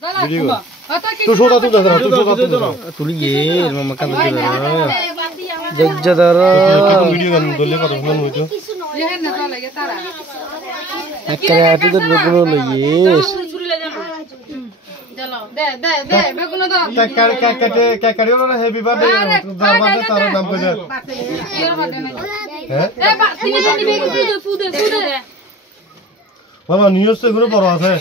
तू छोटा तू दस तुली ये मम्मा का जज्जा दारा वीडियो कर बोले कत फोन होइतो ये है ना तो लगे तारा कराटे तो बगलो लगे चलो दे दे दे बेगुन दो क्या करियो ना हैप्पी बर्थडे दरवाजा तारा नाम पे दे ये बर्थडे नहीं हैं ए बाती नहीं बेगुन फूदे बाबा न्यूज़ से गुरु पढ़ा है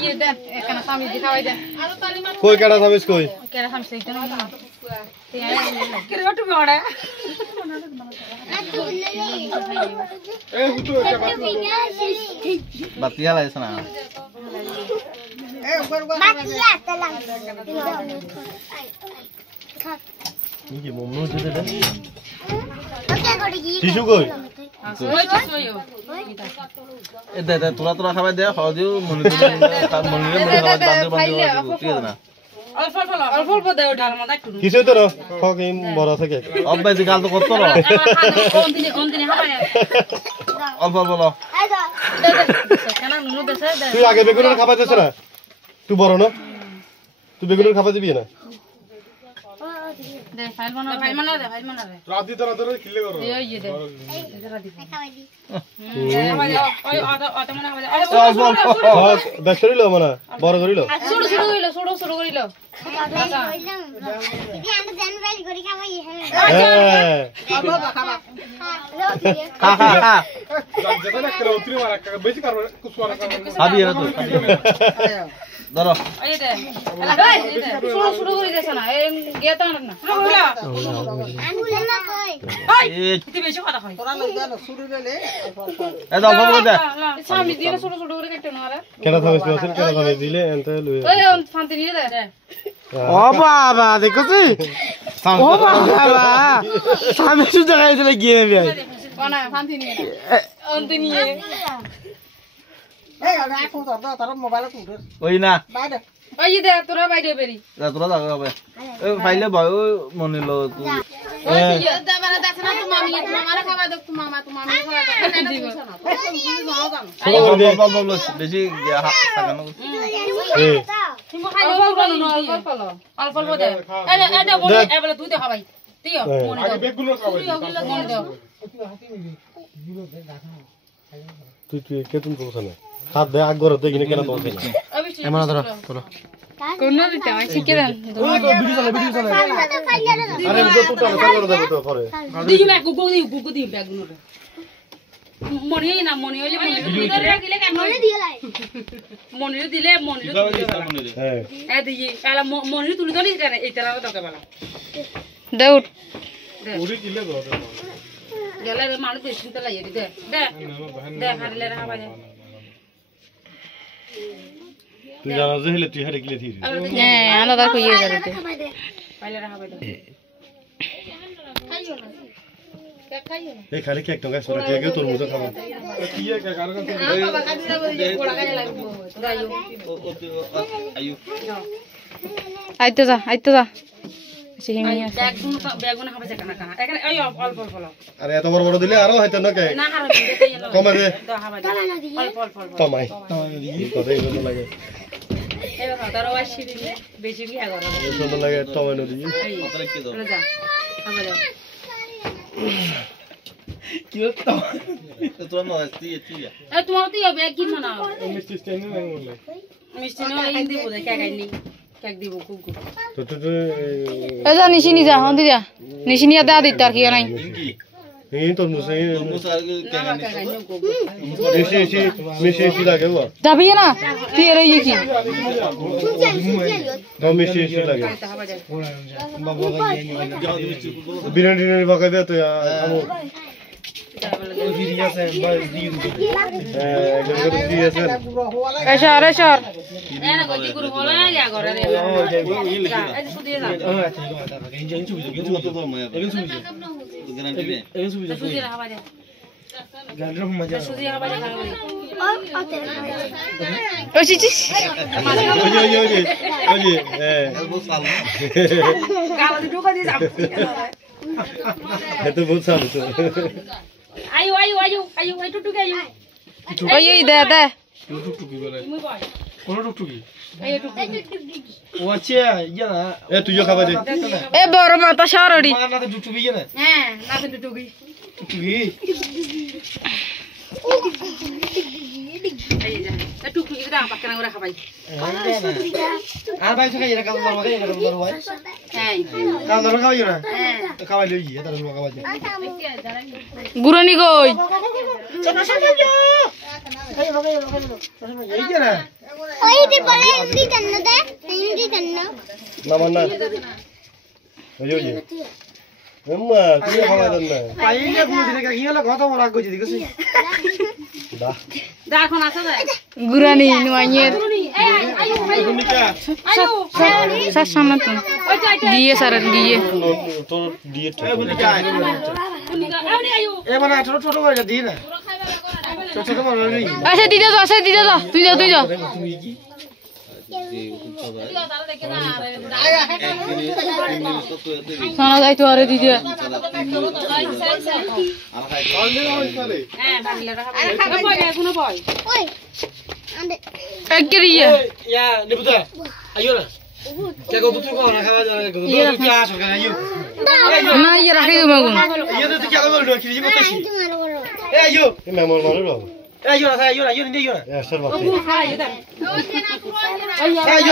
ये दे करना सामी दिखावे दे कोई केड़ा था इसको केड़ा हम सही तो नहीं क्रिएट बड़ा ए हुतो बतिया ला इसना Batia telang. 이게 몸으로 주대다 Oke, kau di 티슈 거이 दे दे तुरा तुरा खावे दे खाओ दियो मनी खावे बांधे ठीक है ना अल्फल दे डाल मत टू किसे तरह फकिन बड़ा था केक अब बेसी गाल तो करतो रो अल्फल बोलो Ayo. কেন নুনু দেছে দে তুই আগে বেগুনের খাবার দিছ না তুই বড় না তুই বেগুনের খাবার দিবি না দে ফাইল বানা দে রাতি তোরা তোরা খিলে করো ये दे ওই অটো মনে হবে বেশ করিল মানে বড় করিল ছোট করিল Ini anda jangan balik kau di kamar ya. হ্যাঁ खा खा खा যেটা না কেন উতরি মারা বেশি করবে কুসওয়ারা করবে अभी है तू धरो এই দে ছোট করে দেছ না এই গেতা না Anu lena koi. ए তুই বেশি কথা কই ए दो बोल दे সামি দিয়ে ছোট করে কেটে না কেন থামিস মেসেল কেন থামিস দিলে এনতে লুই ওই ফান্তি নিয়ে দে ओ बाबा देखो सी ओ बाबा सामने से जगह इधर गेम भी आई কোনা ফান্তি নিয়ে অন্তি নিয়ে ওই না ওই দে তোরা বাইরে বেরি তোরা দাও হবে এ ফাইলে ভাই মনিলো তুই ওই দে মানে দেখ না তো মামি মামারা খাওয়া দাও তো মামা তো মামি খাওয়া দাও বল বেশি সাকানো এ তুমি খাইলে অল্প দে এটা বলে এবারে তুই দেখা ভাই দিও মনে দাও বেগুনের খাবার মনে দাও তুই কে তুমি বলছ না হাত দে আগর দেখিনে কেন বলছ না এমন ধরো ধরো কোন দিতে আমি শিখে দেন ভিডিও চলে আরে তো তো করে দেব তো পরে দিই না গুগু দি ব্যাগুনো মনি না মনি হইলে মনি Dia lah. মনি দিলে মনি হ্যাঁ এ দিই এলা মনি তুলি দলি কেন এইটা লাগা দরকার বলা দেউট পুরি কিলে গো গেলে মানুষ বেশি তো লাগিয়ে দে দে দে হারলে রাখা বাজে তুই জানা যে হলে তুই হারে কিলে থিস হ্যাঁ আলাদা কইয়ে যাবে পাইলে রাখা বাজে এই খালি কেক টঙ্কা সরে কেক তোর মুজা খাবো কি এ কার কার বাবা কাজটা বলি পোড়া কাজে লাগবে দাইও আয়ু আইতো যা সিহিমিয়া ব্যাগুন খাবে কানা কানা এখানে এই অল্প আরে এত বড় বড় দিলে আরো হয়তো না কে না হারা দিতে এলো কমে দে দাও হাবা অল্প কমাই কথাই বলতে লাগে এই কথা তার ওয়াশি দিলে বেশি কি আগর বলতে লাগে টমাই নদী মাত্রা কি দাও যা হাবা দাও কি হতো তোরা না আসতি এটিয়া এই তোমার তো ব্যাগ কি না মিষ্টি স্ট্যান্ড না বলে মিষ্টি না এই দিব দে কেক আইনি কেক দিব কুকু তো এজা নিশিনি যা হন্দি যা নিশিনি দা দিত আর কি নাই ইনকি এই তোর মুসে মুসা কেগানি মিশি লাগে বা যাবি না তুই এর এই কি দাও মিশি লাগে হাবা যা বিরিয়ানি বাগাই দে তো আমো ফিরি আছে বয়স দিয়ে একজন করে দিয়ে আছে এসর এসর এনা গতি গুরু হলা ইয়া করে রে এই সুদি যা আচ্ছা এই ছবি সুদি হাবা দে গান্ডর মজা সুদি হাবা দে ও চিচি ওই গালা দি ঢোকা দি যাব এত বহুত সাল আয়ু আয়ু আয়ু আয়ু আই টুটু আয়ু ওই ওই দে দে টুকটুকি বলে মুই বয় কোন টুকটুকি এই টুটু ও আছে ইয়া না এ তুইও খাবা দে এ বড় মাথা সরড়ি মা না তো টুকটুকি না হ্যাঁ না তো টুটুকি টুকটুকি এই যা এই টুটুকি দা পাকনা করে খাবাই আর ভাই সকাই এরা কাজ করবা এরা কাজ করবা হ্যাঁ কাজ করবা খাওয়াই না হ্যাঁ খাওয়াই লই গিয়ে তার লোক খাওয়াই গুরানি কই এই যে না ওই দি বলে এমনি কান্না দে এমনি কান্না নামান না ওই আম্মা তুই খাবা দেন না পাইলে কোন দিনে কি হলো কত বড় আগ গজি দিছস দা দা এখন আছে দে গুরানি নুয়াইয়ের এই আয়ু আয়ু আয়ু সার সামনে তো ওই যাই গিয়ে সার গিয়ে তোর দিয়ে এই বলি যায় আয়ু এ মানে ছোট ছোট করে দি না ছোট ছোট করে লই আচ্ছা দিদা তো তুই যা তুমি কি শোনা যাই তো আরে দিদি হ্যাঁ বাড়িটা খাবে বয় এখন বয় ওই আন্ডে এক গিয়ে ইয়া নিবুতা আইও না কে গো তুই কোন খাওয়া যাবে গো তুই কি আসো কেন আইও না ইয়ে রাখি দেবো এখন আইও তুই কি আগে বলছো কি জীব তাইছি তোমার বড় এ আইও এ মেমর মারো র আইও না আইও নি আইও না এ সর বাপ ও খাই দে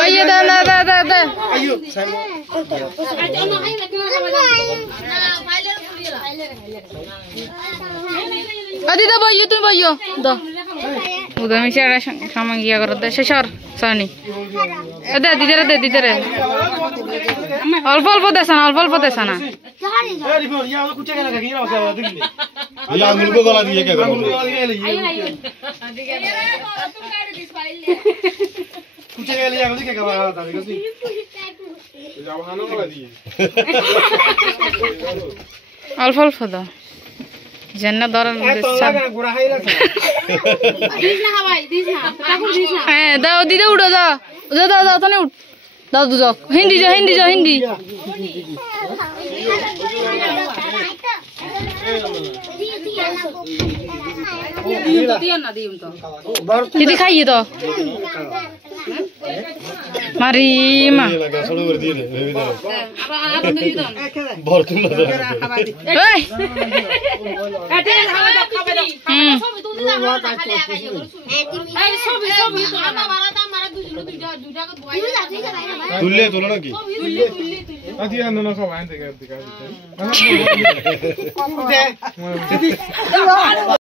আইয়ে দে আইও আচ্ছা না আই না কেন খাবে না ফাইলের খুলিলা দিদা বইও তুমি বইও দাও উদা মিশে সামান গিয়া করতে শেষর সানি দে দিদারে অল্প অল্প দেসানা জহারি এ রিপোর্ট ইয়া কুচে কেন কি না খাওয়া দেখলি ये आंगुल को गला दिए क्या करो कुछ के लिए आगे क्या बात है देखो सी जावानो गला दिए অল্প দাও জেন্না ধরেন গোড়া খাই না দিস না খাবাই দিস না ঠাকুর দিস না হ্যাঁ দাও দিদা উঠো দাও তনে উঠ দাও দুজক হিন্দি যাও দিও না দিও তো দিদি খাইয়ে তো মারিমা ये लगा सड़ो कर दिए रे इधर আবার দিও না बहुत तुम लगा এই এটা খাবে দাও সবই তুই না খালি একাই এই সবই তো আমরা মারা দুইটা কত বই तुल्ले तुलो ना की Ati ando no kawan, te